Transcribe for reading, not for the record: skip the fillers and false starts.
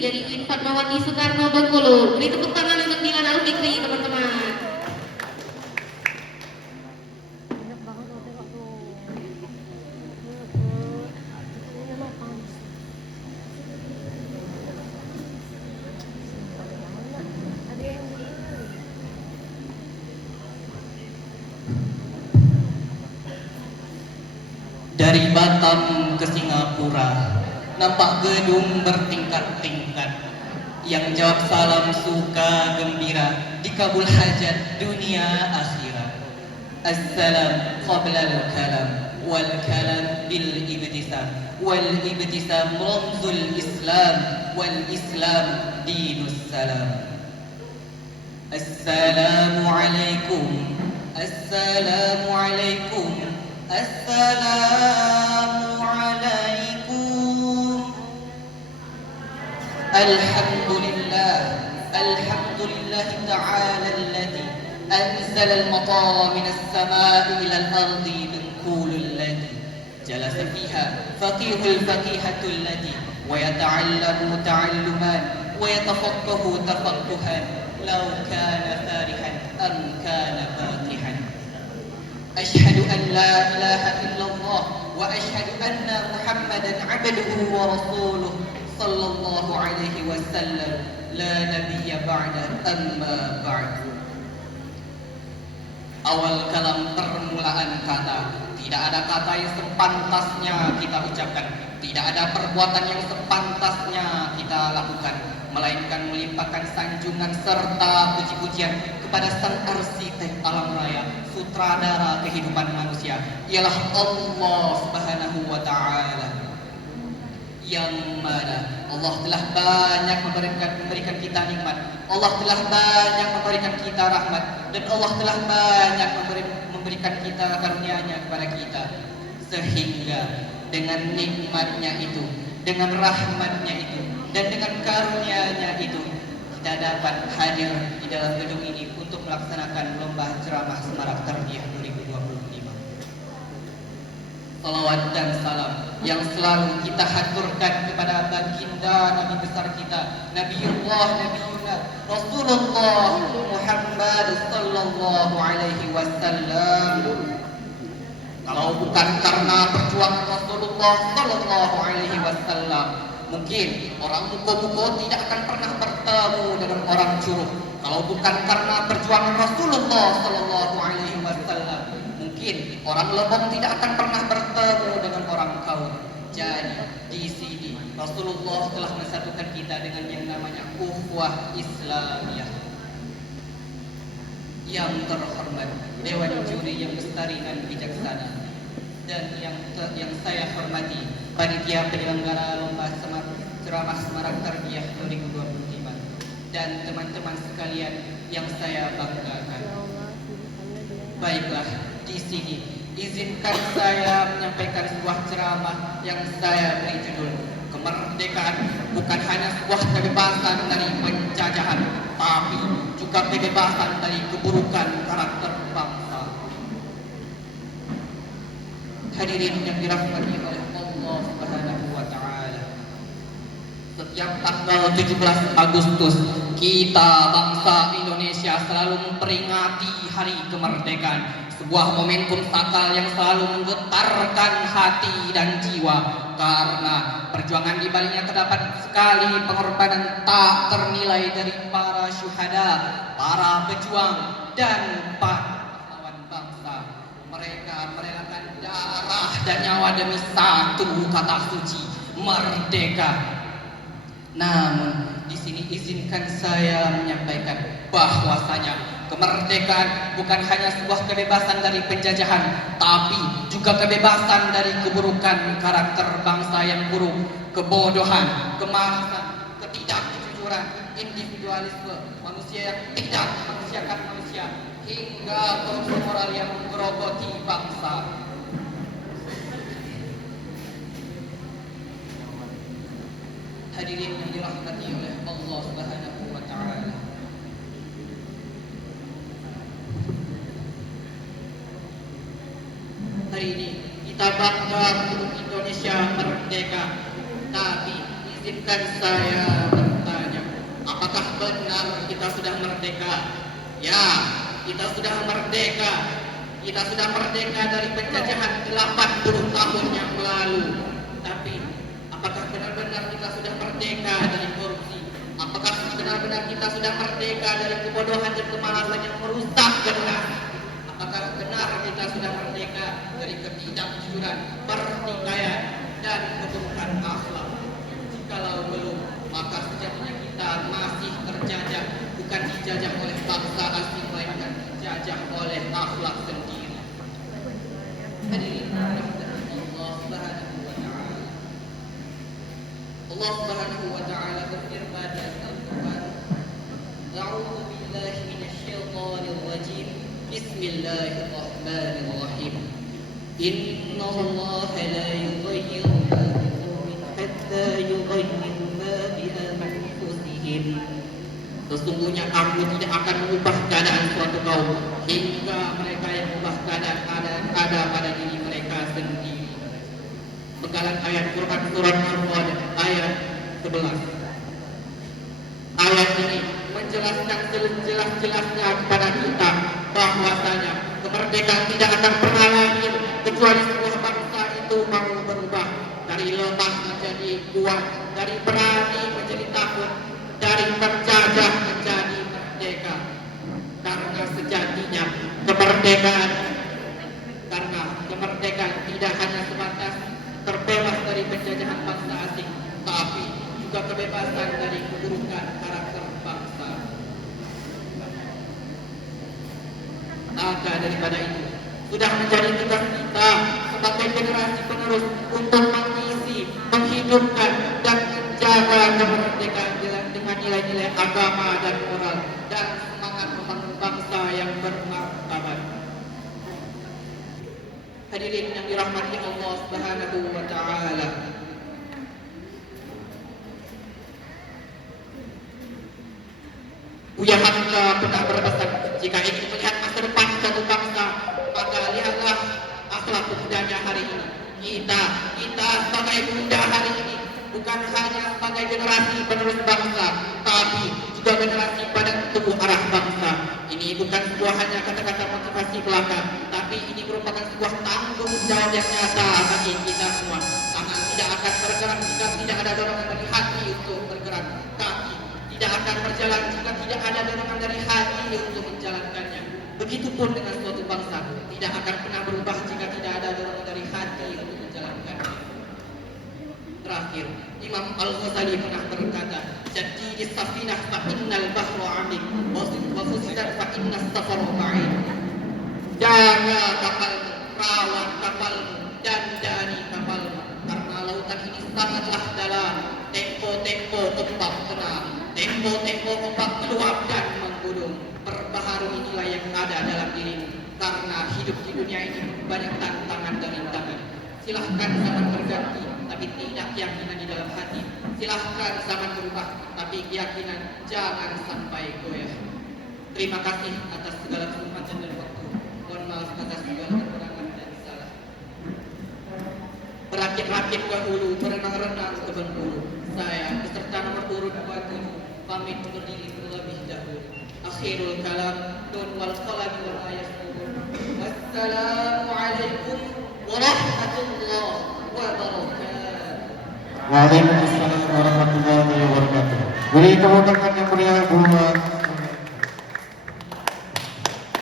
dari Iin Fatmawati Soekarno Bengkulu. Beri tepuk tangan untuk Dilan Alfikri, teman-teman. Dari Batam ke Singapura, nampak gedung bertingkat-tingkat. Yang jawab salam suka gembira, dikabul hajat dunia akhirat. Assalam qabla al-kalam, wal kalam bil ibtisam, wal ibtisam ramzul Islam, wal Islam dinus salam. Assalamualaikum, assalamualaikum, assalamualaikum. Alhamdulillah, alhamdulillah ta'ala alladhi anzala al-matara min as-sama'i ila al-ardi binqul alladhi jalasa fiha faqihul faqihatu alladhi wa yata'allamu ta'alluman wa yatafaqahu tafaqquhan law kana farihan am kana fatihan. Ashhadu an la ilaha illallah wa ashhadu anna Muhammadan abduhu wa rasuluh sallallahu alaihi wasallam la nabiyya ba'da amma ba'du. Awal kalam permulaan kata, tidak ada kata yang sepantasnya kita ucapkan, tidak ada perbuatan yang sepantasnya kita lakukan, melainkan melimpahkan sanjungan serta puji-pujian kepada sang arsitek alam raya, sutradara kehidupan manusia, ialah Allah Subhanahu wa ta'ala, yang mana Allah telah banyak memberikan kita nikmat, Allah telah banyak memberikan kita rahmat, dan Allah telah banyak memberikan kita karunia-Nya kepada kita, sehingga dengan nikmatnya itu, dengan rahmatnya itu, dan dengan karunia-Nya itu, kita dapat hadir di dalam gedung ini untuk melaksanakan lomba ceramah Semarak Tarbiyah 2025. Salawat dan salam yang selalu kita haturkan kepada baginda Nabi besar kita, Nabiullah Nabiyuna Rasulullah Muhammad sallallahu alaihi wasallam. Kalau bukan karena perjuangan Rasulullah sallallahu alaihi wasallam, mungkin orang muko-muko tidak akan pernah bertemu dengan orang Curug. Kalau bukan karena perjuangan Rasulullah sallallahu alaihi wasallam, mungkin orang Lebong tidak akan pernah bertemu dengan orang Kaur. Jadi di sini Rasulullah telah mensatukan kita dengan yang namanya ukhuwah Islamiyah. Yang terhormat Dewan Juri yang lestari dan bijaksana, dan yang saya hormati panitia penyelenggara lomba ceramah Semarak Tarbiyah 2025, dan teman-teman sekalian yang saya banggakan. Baiklah, di sini izinkan saya menyampaikan sebuah ceramah yang saya beri judul Kemerdekaan bukan hanya sebuah kebebasan dari penjajahan, tapi juga kebebasan dari keburukan karakter bangsa. Hadirin yang dirahmati oleh Allah Subhanahu wa ta'ala, setiap tanggal 17 Agustus kita bangsa Indonesia selalu memperingati hari kemerdekaan, sebuah momentum sakral yang selalu menggetarkan hati dan jiwa, karena perjuangan di baliknya terdapat sekali pengorbanan tak ternilai dari para syuhada, para pejuang, dan pahlawan bangsa. Mereka merelakan darah dan nyawa demi satu kata suci, merdeka. Namun di sini izinkan saya menyampaikan bahwasanya kemerdekaan bukan hanya sebuah kebebasan dari penjajahan, tapi juga kebebasan dari keburukan karakter bangsa yang buruk, kebodohan, kemalasan, ketidakjujuran, individualisme, manusia yang tidak memanusiakan manusia, hingga korupsi moral yang menggerogoti bangsa. Hadirin yang dirahmati oleh Allah Subhanahu wa ta'ala, hari ini kita bangga untuk Indonesia merdeka, tapi izinkan saya merdeka. Ya, kita sudah merdeka. Kita sudah merdeka dari penjajahan 80 tahun yang lalu. Tapi, apakah benar-benar kita sudah merdeka dari korupsi? Apakah benar-benar kita sudah merdeka dari kebodohan dan kemalasan yang merusak generasi? Apakah benar kita sudah merdeka dari ketidakjujuran, pertikaian, dan keburukan akhlak? Jikalau belum, maka sejatinya kita masih terjajah, bukan dijajah oleh bangsa asing, melainkan dijajah oleh akhlak sendiri. Hadirin Allah Subhanahu wa Ta'ala. Allah Subhanahu wa Ta'ala berfirman dalam Al-Qur'an, "A'udzu billahi minasyaitonir rajim. Bismillahirrahmanirrahim. Inna Allah la yughayyiru ma biqaumin hatta yughayyiru ma bi anfusihim." Sesungguhnya aku tidak akan mengubah keadaan suatu kaum hingga mereka yang mengubah keadaan ada pada diri mereka sendiri. Penggalan ayat Quran surat Al-Qur'an ayat 11. Ayat ini menjelaskan sejelas-jelasnya kepada kita bahwasanya kemerdekaan tidak akan pernah lahir kecuali sebuah bangsa itu mau berubah dari lemah menjadi kuat, dari berani menjadi takut, dari terjajah menjadi merdeka. Karena sejatinya kemerdekaan tidak hanya sebatas terbebas dari penjajahan bangsa asing, tapi juga kebebasan dari keburukan karakter bangsa. Maka daripada itu, sudah menjadi tugas kita sebagai generasi penerus untuk mengisi, menghidupkan, dan menjaga kemerdekaan dengan nilai-nilai agama dan moral dan semangat membangun bangsa yang bermartabat. Hadirin yang dirahmati Allah Subhanahu wa Ta'ala. Buya Hamka pernah berpesan, jika ingin melihat masa depan satu bangsa, maka lihatlah akhlak pemudanya hari ini. Kita sebagai pemuda hari ini bukan hanya sebagai generasi penerus bangsa, tapi juga generasi pada tubuh arah bangsa. Ini bukan sebuah hanya kata-kata motivasi belaka, tapi ini merupakan sebuah tanggung jawab yang nyata bagi kita semua. Tangan tidak akan bergerak jika tidak ada dorongan dari hati untuk bergerak. Kaki tidak akan berjalan jika tidak ada dorongan dari hati untuk menjalankannya. Begitupun dengan suatu bangsa tidak akan pernah berubah jika tidak ada dorongan dari hati untuk menjalankannya. Terakhir, Imam Al-Ghazali pernah berkata, "Jadi safinah fa innal bahra 'amik wa fusidat fa innas safara ba'id." Jaga kapalmu, rawat kapalmu, dan dani kapalmu, karena lautan ini sangatlah dalam. Tempo-tempo ombak tenang, tempo-tempo ombak meluap dan menggunung. Perbaharui inilah yang ada dalam dirimu, karena hidup di dunia ini banyak tantangan dan rintangan. Silahkan zaman berganti, tapi tidak keyakinan di dalam hati. Silahkan zaman berubah, tapi keyakinan jangan sampai goyah. Terima kasih atas segala kesempatan dan waktu. Mohon maaf atas segala kekurangan dan salah. Berakit-rakit ke hulu, berenang-renang ke Bengkulu. Saya beserta nomor urut 27 pamit undur diri terlebih dahulu. Akhirul kalam, nun wal qalam wal ayat. Wassalamualaikum warahmatullahi wabarakatuh. Waalaikumsalam warahmatullahi wabarakatuh. Beri tepuk tangan yang meriah buat